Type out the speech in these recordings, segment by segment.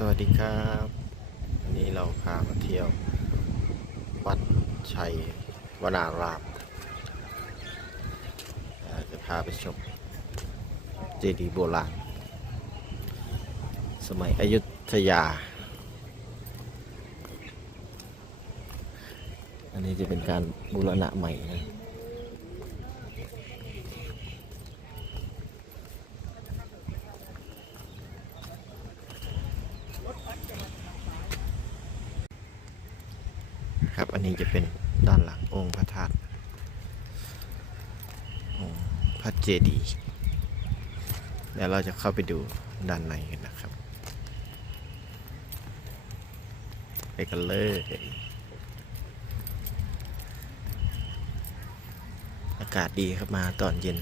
สวัสดีครับวันนี้เราพามาเที่ยว วัดชัยวนารามจะพาไปชมเจดีย์โบราณ สมัยอยุธยา อันนี้จะเป็นการบูรณะใหม่นะ ครับ อันนี้จะเป็นด้านหลังองค์พระธาตุองค์พระเจดีย์เดี๋ยวเราจะเข้าไปดูด้านในกันนะครับ ไปกันเลยอากาศดีครับมาตอนเย็น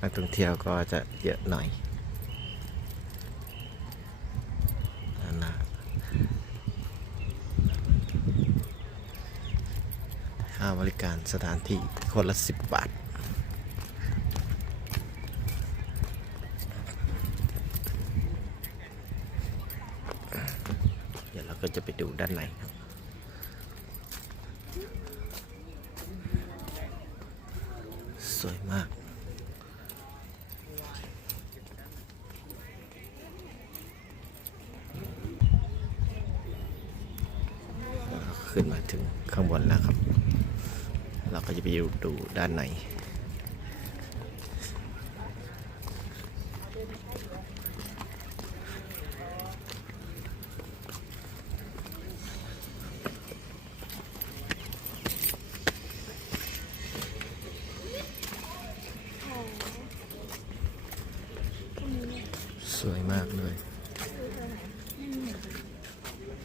นักท่องเที่ยวก็จะเยอะหน่อยนั่นนะ ค่าบริการสถานที่คนละสิบบาท เดี๋ยวเราก็จะไปดูด้านในครับสวยมาก ขึ้นมาถึงข้างบนแล้วครับ เราก็จะไปดูด้านในสวยมากเลย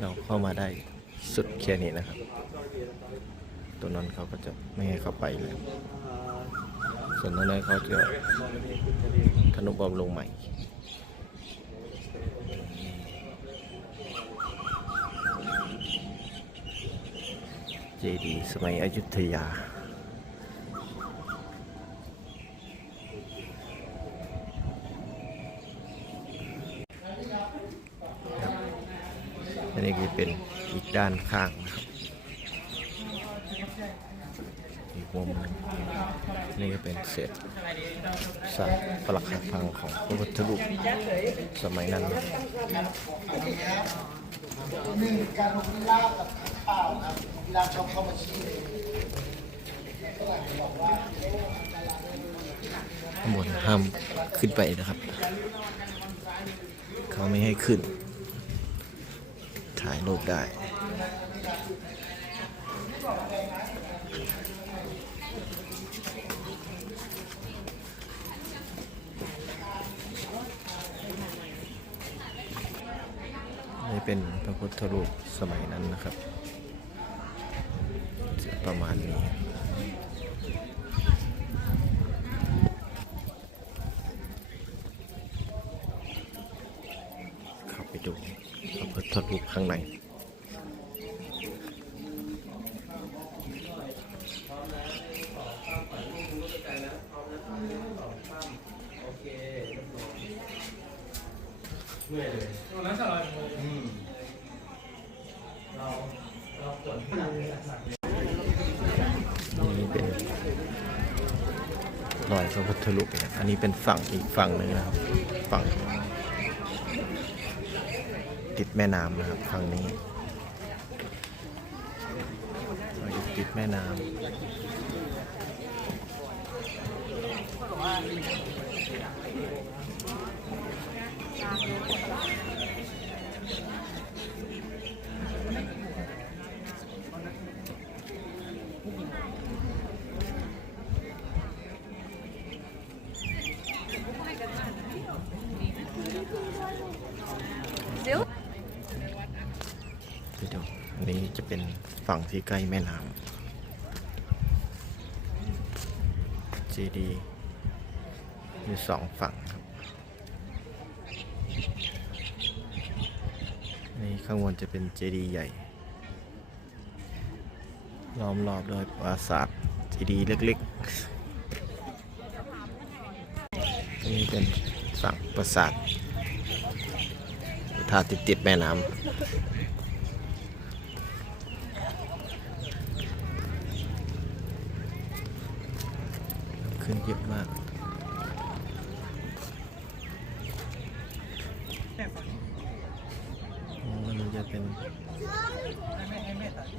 เราเข้ามาได้สุดแค่นี้นะครับ ตัวนั้นเขาก็จะไม่ให้เข้าไปเลยส่วนตัวนั้นเขาจะธนุบำรุงใหม่เจดีย์สมัยอยุธยา อั นี้ก็เป็นอีกด้านข้างนะครับอีกมุมนึงนี่ก็เป็นเศษซากปรักหักพังของพระพุทธรูปสมัยนั้นนี่การลงกีฬากับข่าวครับกีฬาชอบเข้ามาชี้ข้างบนห้ามขึ้นไปนะครับ เขาไม่ให้ขึ้น ถ่ายรูปได้ นี่เป็นพระพุทธรูปสมัยนั้นนะครับจะประมาณนี้เข้าไปดู พระพุทธรูปข้างในนี่เป็นรอยพระพุทธรูปนะอันนี้เป็นฝั่งอีกฝั่งหนึ่งนะครับ ฝั่ง ติดแม่น้ำนะครับฝั่งนี้ซอยติดแม่น้ำ จะเป็นฝั่งที่ใกล้แม่น้ำ GD มีสองฝั่งครับนี่ข้างบนจะเป็นเจดีย์ใหญ่ ล้อมรอบด้วยปราสาทเจดีเล็กๆ นี่เป็นฝั่งปราสาทท่าติดติดๆแม่น้ำ ขึ้นเยอะมากมันจะเป็น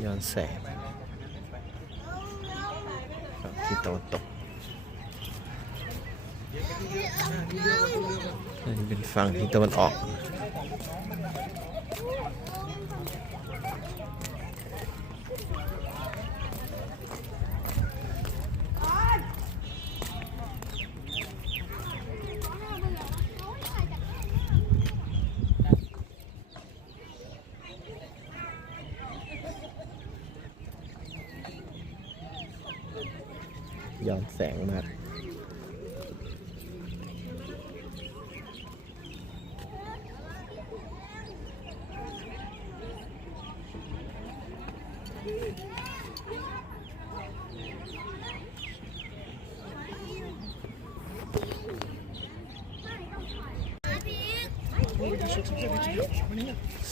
ย้อนแสงฝั่งที่ตะวันตกอันนี้เป็นฝั่งที่ตะวันออก ย้อนแสงมาก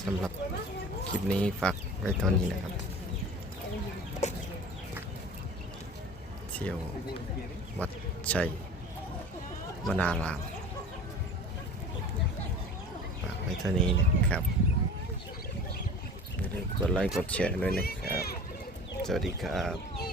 สำหรับคลิปนี้ฝากไว้เท่านี้นะครับ เที่ยววัดชัยวนารามฝากไว้เท่านี้นะครับอย่าลืมกดไลค์กดแชร์ด้วยนะครับ สวัสดีครับ